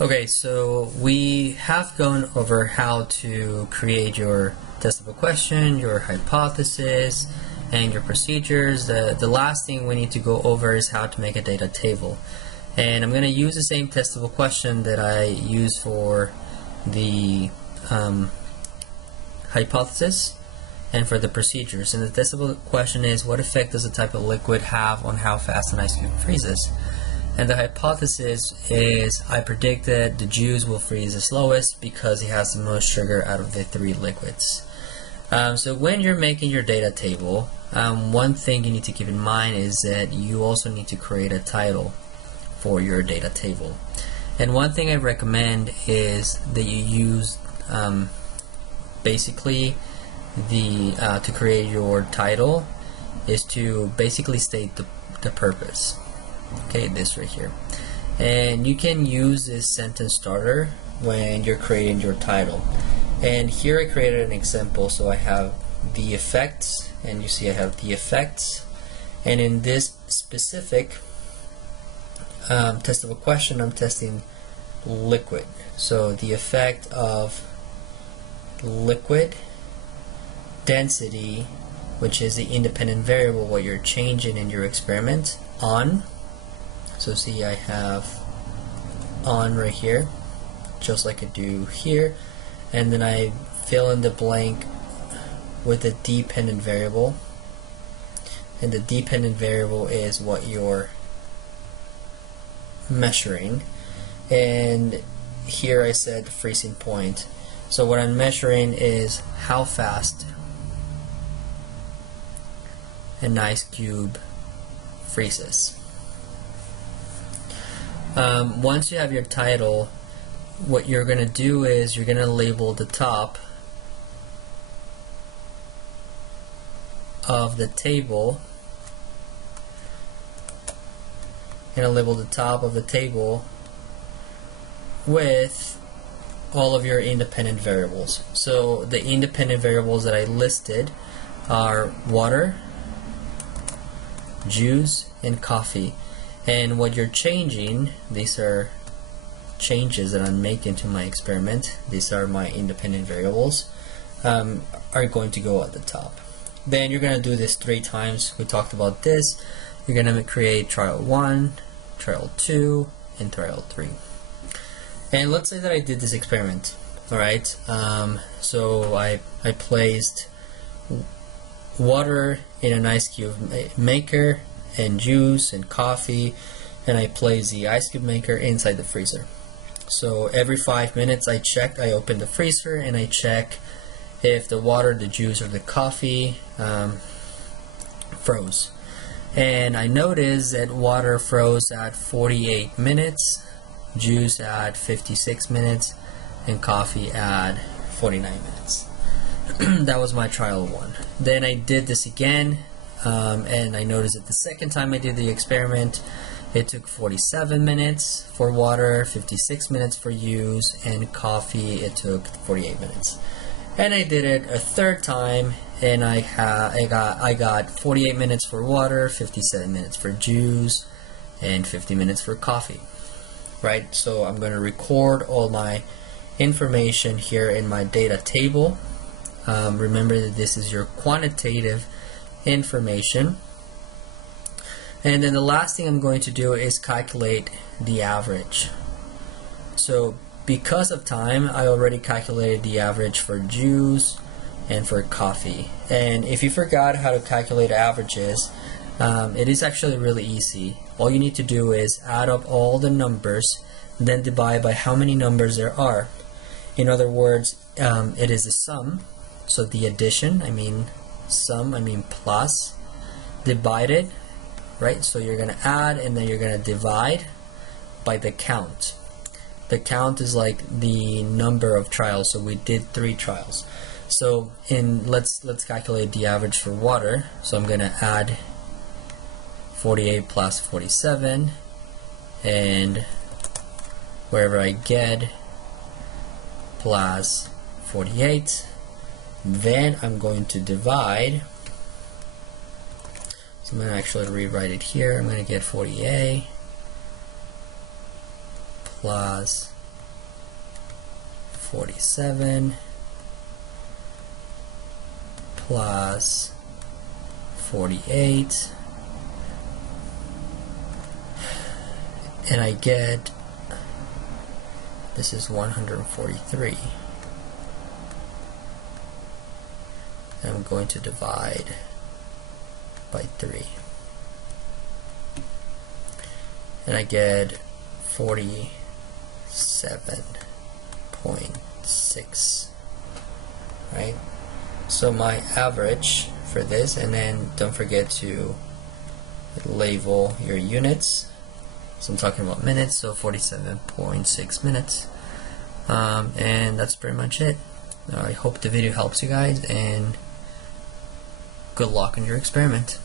Okay, so we have gone over how to create your testable question, your hypothesis, and your procedures. The last thing we need to go over is how to make a data table. And I'm going to use the same testable question that I used for the hypothesis and for the procedures. And the testable question is, what effect does a type of liquid have on how fast an ice cube freezes? And the hypothesis is, I predict that the juice will freeze the slowest because it has the most sugar out of the three liquids. So when you're making your data table, one thing you need to keep in mind is that you also need to create a title for your data table. And one thing I recommend is that you use basically to create your title is to basically state the purpose. Okay, this right here. And you can use this sentence starter when you're creating your title. And here I created an example, so I have the effects, and you see I have the effects. And in this specific testable question, I'm testing liquid. So the effect of liquid density, which is the independent variable what you're changing in your experiment, on. So see, I have on right here, just like I do here, and then I fill in the blank with the dependent variable, and the dependent variable is what you're measuring. And here I said freezing point. So what I'm measuring is how fast an ice cube freezes. Once you have your title, what you're going to do is you're going to label the top of the table. You're going to label the top of the table with all of your independent variables. So the independent variables that I listed are water, juice, and coffee. And what you're changing, these are changes that I'm making to my experiment, these are my independent variables, are going to go at the top. Then you're going to do this 3 times. We talked about this. You're going to create trial 1, trial 2, and trial 3. And let's say that I did this experiment. Alright, so I placed water in an ice cube maker, and juice and coffee, and I place the ice cube maker inside the freezer. So every 5 minutes I open the freezer and I check if the water, the juice, or the coffee froze. And I noticed that water froze at 48 minutes, juice at 56 minutes, and coffee at 49 minutes. That was my trial 1. Then I did this again, and I noticed that the second time I did the experiment, it took 47 minutes for water, 56 minutes for use, and coffee it took 48 minutes. And I did it a third time, and I got 48 minutes for water, 57 minutes for juice, and 50 minutes for coffee. Right? So I'm going to record all my information here in my data table. Remember that this is your quantitative information. And then the last thing I'm going to do is calculate the average. So because of time, I already calculated the average for juice and for coffee. And if you forgot how to calculate averages, it is actually really easy. All you need to do is add up all the numbers, then divide by how many numbers there are. In other words, it is the sum. So the addition, I mean plus, divided, right? So you're going to add and then you're going to divide by the count. The count is like the number of trials. So we did 3 trials. So let's calculate the average for water. So I'm going to add 48 plus 47, and wherever I get plus 48. Then I'm going to divide. So I'm going to actually rewrite it here. I'm going to get 48 plus 47 plus 48, and I get, this is 143. And I'm going to divide by 3. And I get 47.6, right? So my average for this, and then don't forget to label your units. So I'm talking about minutes, so 47.6 minutes. And that's pretty much it. I hope the video helps you guys, and good luck on your experiment.